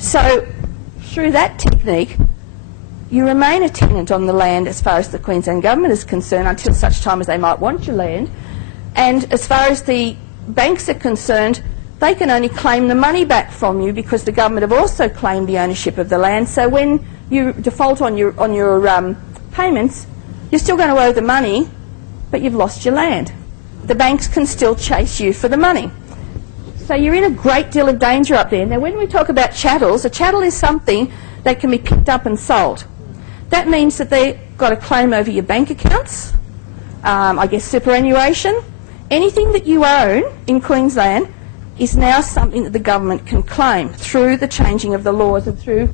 So through that technique, you remain a tenant on the land as far as the Queensland Government is concerned until such time as they might want your land. And as far as the banks are concerned, they can only claim the money back from you because the government have also claimed the ownership of the land. So when you default on your payments, you're still going to owe the money, but you've lost your land. The banks can still chase you for the money. So you're in a great deal of danger up there. Now when we talk about chattels, a chattel is something that can be picked up and sold. That means that they've got a claim over your bank accounts, I guess superannuation. Anything that you own in Queensland is now something that the government can claim through the changing of the laws and through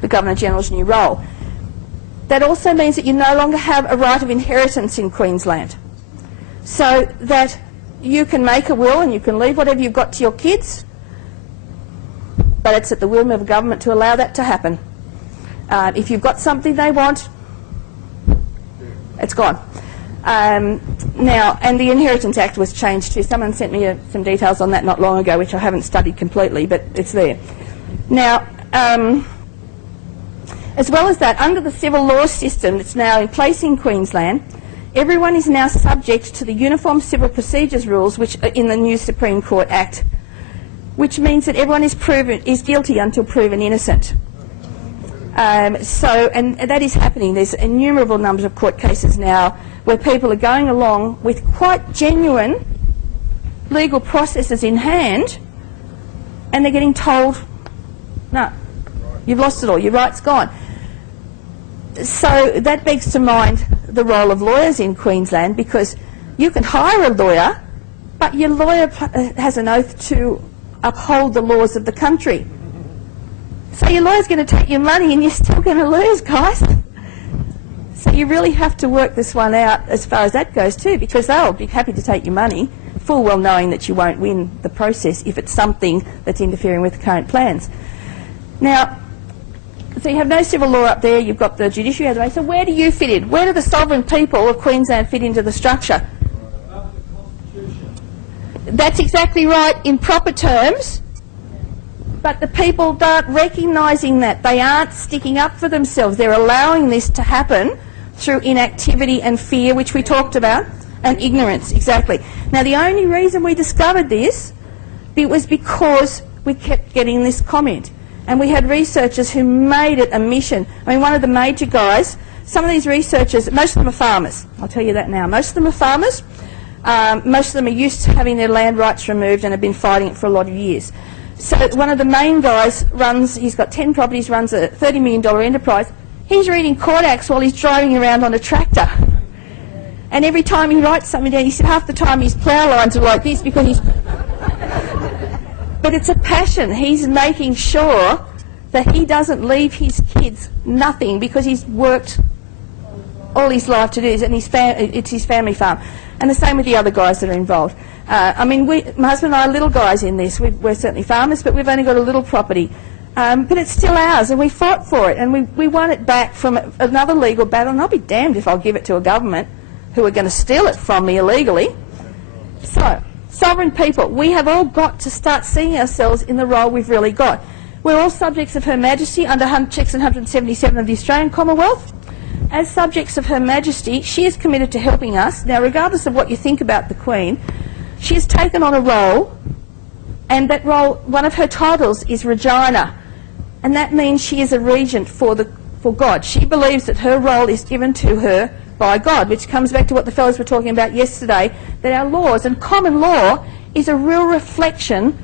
the Governor-General's new role. That also means that you no longer have a right of inheritance in Queensland. So that you can make a will and you can leave whatever you've got to your kids, but it's at the whim of the government to allow that to happen. If you've got something they want, it's gone. Now, and the Inheritance Act was changed too. Someone sent me some details on that not long ago, which I haven't studied completely, but it's there. Now, as well as that, under the civil law system that's now in place in Queensland, everyone is now subject to the Uniform Civil Procedures Rules, which are in the new Supreme Court Act, which means that everyone is guilty until proven innocent. And that is happening. There's innumerable numbers of court cases now where people are going along with quite genuine legal processes in hand, and they're getting told, no, you've lost it all, your right's gone. So that begs to mind the role of lawyers in Queensland, because you can hire a lawyer, but your lawyer has an oath to uphold the laws of the country. So your lawyer's going to take your money and you're still going to lose, guys. So you really have to work this one out as far as that goes too, because they'll be happy to take your money, full well knowing that you won't win the process if it's something that's interfering with the current plans. Now, so you have no civil law up there, you've got the judiciary out of the way. So where do you fit in? Where do the sovereign people of Queensland fit into the structure? That's exactly right in proper terms, but the people aren't recognising that. They aren't sticking up for themselves. They're allowing this to happen through inactivity and fear, which we talked about, and ignorance, exactly. Now, the only reason we discovered this, it was because we kept getting this comment. And we had researchers who made it a mission. I mean, one of the major guys, some of these researchers, most of them are farmers. I'll tell you that now. Most of them are farmers. Most of them are used to having their land rights removed and have been fighting it for a lot of years. So one of the main guys he's got 10 properties, runs a $30 million enterprise. He's reading court acts while he's driving around on a tractor. And every time he writes something down, he said half the time his plough lines are like this because he's... But it's a passion. He's making sure that he doesn't leave his kids nothing because he's worked all his life to do it, and it's his family farm. And the same with the other guys that are involved. I mean, my husband and I are little guys in this. We're certainly farmers, but we've only got a little property. But it's still ours, and we fought for it, and we won it back from another legal battle, and I'll be damned if I'll give it to a government who are going to steal it from me illegally. So, sovereign people, we have all got to start seeing ourselves in the role we've really got. We're all subjects of Her Majesty under Section 177 of the Australian Commonwealth. As subjects of Her Majesty, she is committed to helping us. Now, regardless of what you think about the Queen, she has taken on a role, and that role, one of her titles is Regina, and that means she is a regent for God. She believes that her role is given to her by God, which comes back to what the fellows were talking about yesterday, that our laws and common law is a real reflection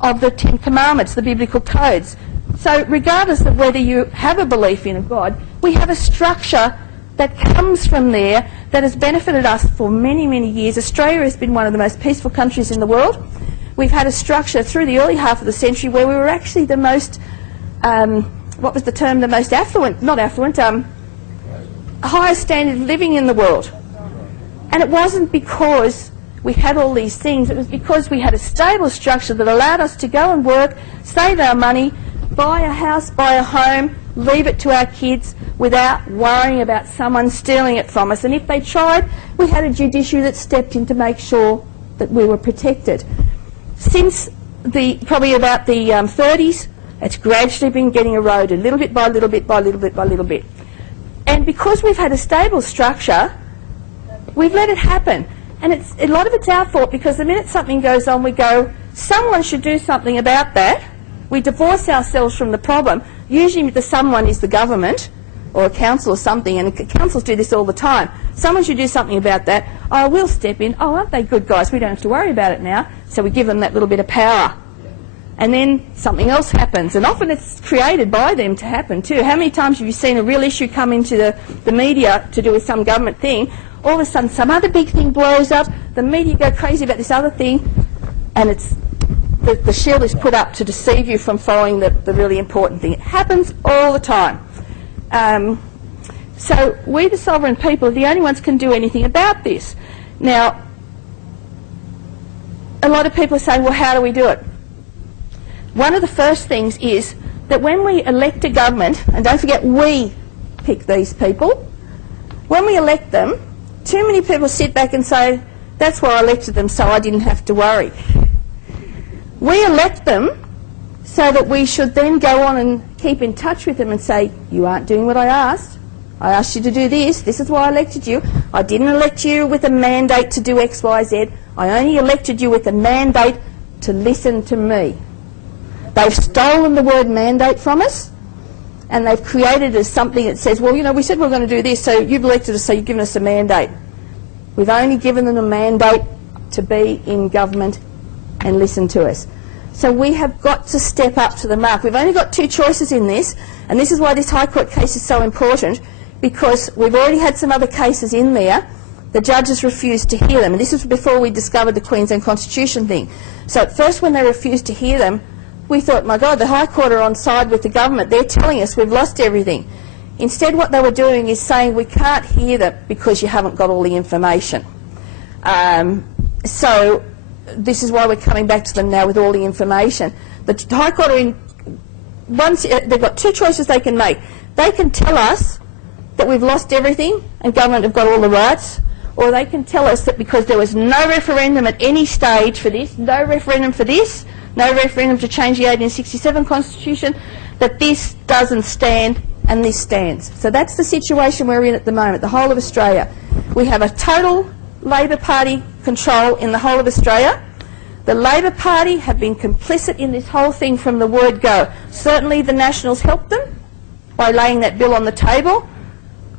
of the Ten Commandments, the biblical codes. So regardless of whether you have a belief in a God, we have a structure that comes from there that has benefited us for many, many years. Australia has been one of the most peaceful countries in the world. We've had a structure through the early half of the century where we were actually the most, what was the term, the most affluent, not affluent, highest standard of living in the world. And it wasn't because we had all these things, it was because we had a stable structure that allowed us to go and work, save our money, buy a house, buy a home, leave it to our kids without worrying about someone stealing it from us. And if they tried, we had a judiciary that stepped in to make sure that we were protected. Since probably about the 30s, It's gradually been getting eroded, little bit by little bit by little bit by little bit. And because we've had a stable structure, we've let it happen. And a lot of it's our fault, because the minute something goes on, we go, someone should do something about that. We divorce ourselves from the problem. Usually the someone is the government or a council or something, and councils do this all the time. Someone should do something about that. Oh, we'll step in. Oh, aren't they good guys? We don't have to worry about it now. So we give them that little bit of power. And then something else happens. And often it's created by them to happen too. How many times have you seen a real issue come into the media to do with some government thing? All of a sudden some other big thing blows up. The media go crazy about this other thing. And it's the shield is put up to deceive you from following the really important thing. It happens all the time. So we, the sovereign people, are the only ones can do anything about this. Now, a lot of people are saying, well, how do we do it? One of the first things is that when we elect a government, and don't forget we pick these people, when we elect them, too many people sit back and say, that's why I elected them, so I didn't have to worry. We elect them so that we should then go on and keep in touch with them and say, you aren't doing what I asked. I asked you to do this. This is why I elected you. I didn't elect you with a mandate to do X, Y, Z. I only elected you with a mandate to listen to me. They've stolen the word mandate from us, and they've created it as something that says, well, you know, we said we were going to do this, so you've elected us, so you've given us a mandate. We've only given them a mandate to be in government and listen to us. So we have got to step up to the mark. We've only got two choices in this, and this is why this High Court case is so important, because we've already had some other cases in there. The judges refused to hear them, and this was before we discovered the Queensland Constitution thing. So at first, when they refused to hear them, we thought, my God, the High Court are on side with the government. They're telling us we've lost everything. Instead, what they were doing is saying we can't hear that because you haven't got all the information. So this is why we're coming back to them now with all the information. The High Court are in, they've got two choices they can make. They can tell us that we've lost everything and government have got all the rights, or they can tell us that because there was no referendum at any stage for this, no referendum for this, no referendum to change the 1867 Constitution, that this doesn't stand and this stands. So that's the situation we're in at the moment, the whole of Australia. We have a total Labor Party control in the whole of Australia. The Labor Party have been complicit in this whole thing from the word go. Certainly the Nationals helped them by laying that bill on the table,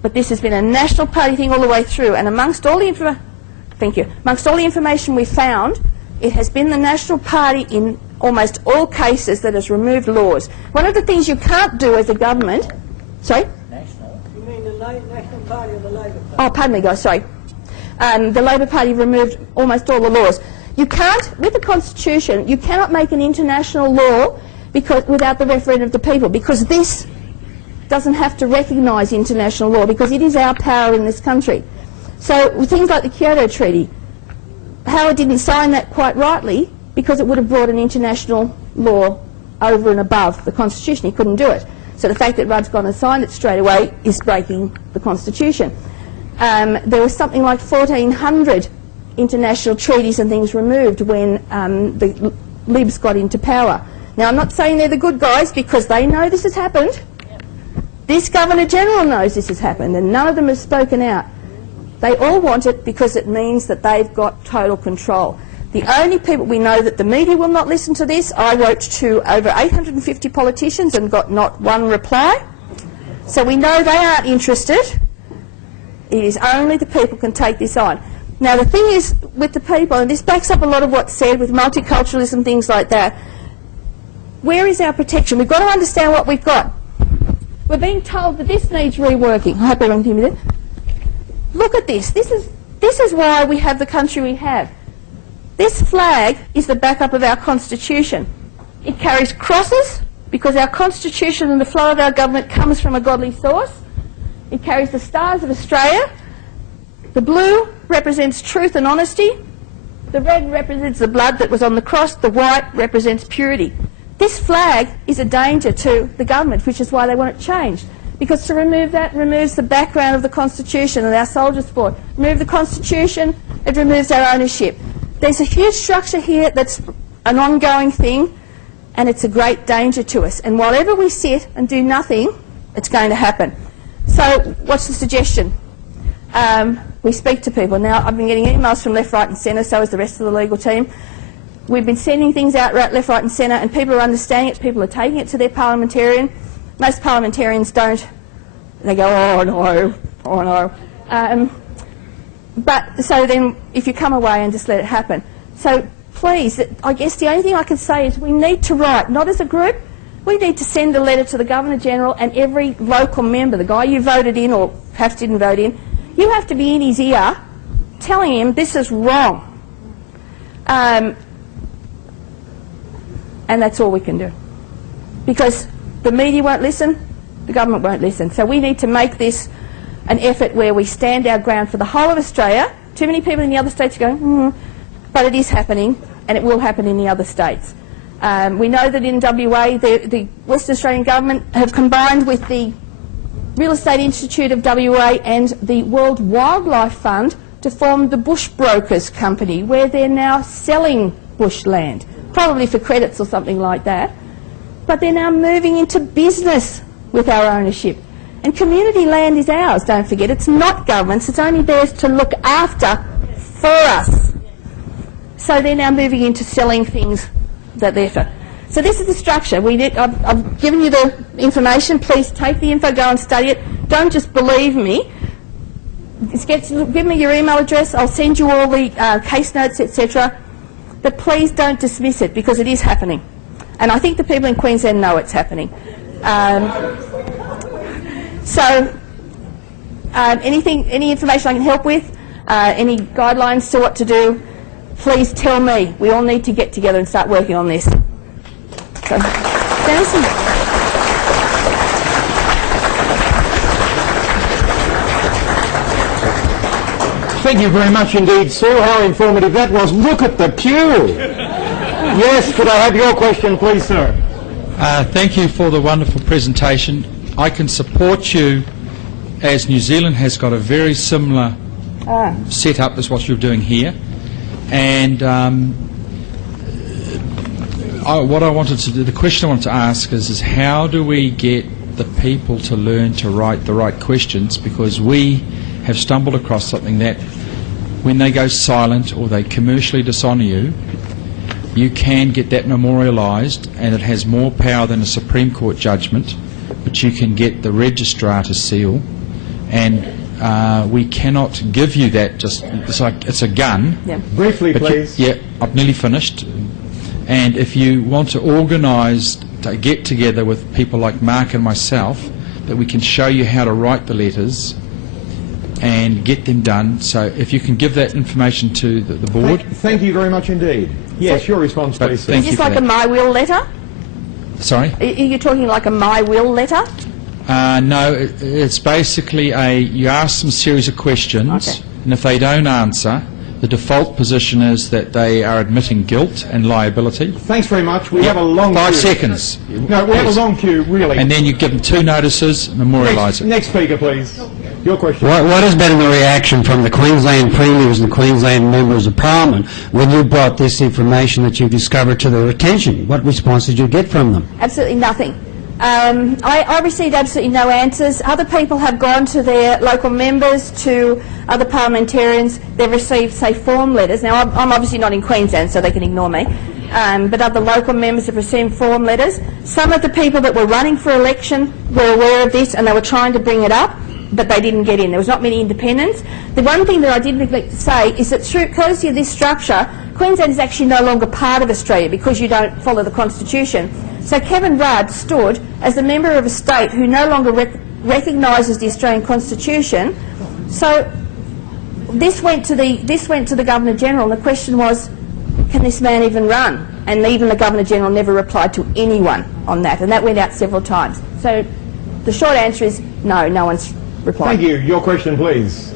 but this has been a National Party thing all the way through, and amongst all the information we found, it has been the National Party in almost all cases that has removed laws. One of the things you can't do as a government... Sorry? National? You mean the National Party or the Labor Party? Oh, pardon me, guys, sorry. The Labor Party removed almost all the laws. You can't, with the Constitution, you cannot make an international law without the referendum of the people, because this doesn't have to recognise international law, because it is our power in this country. So with things like the Kyoto Treaty, Howard didn't sign that quite rightly because it would have brought an international law over and above the Constitution. He couldn't do it. So the fact that Rudd's gone and signed it straight away is breaking the Constitution. There was something like 1,400 international treaties and things removed when the Libs got into power. Now, I'm not saying they're the good guys, because they know this has happened. This Governor-General knows this has happened, and none of them have spoken out. They all want it because it means that they've got total control. The only people we know that the media will not listen to this, I wrote to over 850 politicians and got not one reply. So we know they aren't interested. It is only the people can take this on. Now the thing is with the people, and this backs up a lot of what's said with multiculturalism, things like that, where is our protection? We've got to understand what we've got. We're being told that this needs reworking. I hope everyone can hear me there. Look at this. This is why we have the country we have. This flag is the backup of our Constitution. It carries crosses because our Constitution and the flow of our government comes from a godly source. It carries the stars of Australia. The blue represents truth and honesty. The red represents the blood that was on the cross. The white represents purity. This flag is a danger to the government, which is why they want it changed. Because to remove that removes the background of the Constitution and our soldiers fought. Remove the Constitution, it removes our ownership. There's a huge structure here that's an ongoing thing. and it's a great danger to us. And whatever we sit and do nothing, it's going to happen. So what's the suggestion? We speak to people. Now, I've been getting emails from left, right and centre, so has the rest of the legal team. We've been sending things out left, right and centre, and people are understanding it. People are taking it to their parliamentarian. Most parliamentarians don't. They go, oh no, oh no. But so then if you come away and just let it happen. So please, I guess the only thing I can say is we need to write, not as a group, we need to send a letter to the Governor-General and every local member, the guy you voted in or perhaps didn't vote in, you have to be in his ear telling him this is wrong. And that's all we can do. Because the media won't listen, the government won't listen. So we need to make this an effort where we stand our ground for the whole of Australia. Too many people in the other states are going, but it is happening, and it will happen in the other states. We know that in WA, the Western Australian government have combined with the Real Estate Institute of WA and the World Wildlife Fund to form the Bush Brokers Company, where they're now selling bushland, probably for credits or something like that. But they're now moving into business with our ownership. And community land is ours, don't forget. It's not government's, it's only theirs to look after for us. So they're now moving into selling things that they're for. So this is the structure. I've given you the information. Please take the info, go and study it. Don't just believe me. Give me your email address. I'll send you all the case notes, etc. But please don't dismiss it, because it is happening. And I think the people in Queensland know it's happening. Any information I can help with, any guidelines to what to do, please tell me. We all need to get together and start working on this. So, Denison. Thank you very much indeed, Sue. How informative that was. Look at the queue. Yes, could I have your question, please, sir? Thank you for the wonderful presentation. I can support you, as New Zealand has got a very similar setup as what you're doing here. And what I wanted to do, the question I wanted to ask is how do we get the people to learn to write the right questions? Because we have stumbled across something that when they go silent or they commercially dishonour you, you can get that memorialised, and it has more power than a Supreme Court judgment, but you can get the registrar to seal, and we cannot give you that just, it's like it's a gun. Yeah. Briefly, please. Yeah, I've nearly finished. And if you want to organise to get together with people like Mark and myself, that we can show you how to write the letters and get them done. So if you can give that information to the board. Thank you very much indeed. Yes, your response, please, sir. Is this like a My Will letter? Sorry? Are you talking like a My Will letter? No, it's basically you ask them a series of questions, Okay. and if they don't answer, the default position is that they are admitting guilt and liability. Thanks very much. We have a long 5 queue. seconds. No, we have a long queue, really. And then you give them 2 notices, memorialise it. Next speaker, please. Your question. What has been the reaction from the Queensland premiers and Queensland members of Parliament when you brought this information that you discovered to their attention? What response did you get from them? Absolutely nothing. I received absolutely no answers. Other people have gone to their local members, to other parliamentarians. They've received, say, form letters. Now, I'm obviously not in Queensland, so they can ignore me. But other local members have received form letters. Some of the people that were running for election were aware of this, and they were trying to bring it up, but they didn't get in. There was not many independents. The one thing that I did neglect to say is that through courtesy of this structure, Queensland is actually no longer part of Australia because you don't follow the Constitution. So Kevin Rudd stood as a member of a state who no longer recognises the Australian Constitution. So this went to the Governor-General, and the question was, can this man even run? And even the Governor-General never replied to anyone on that, and that went out several times. So the short answer is no, no one's replied. Thank you. Your question, please.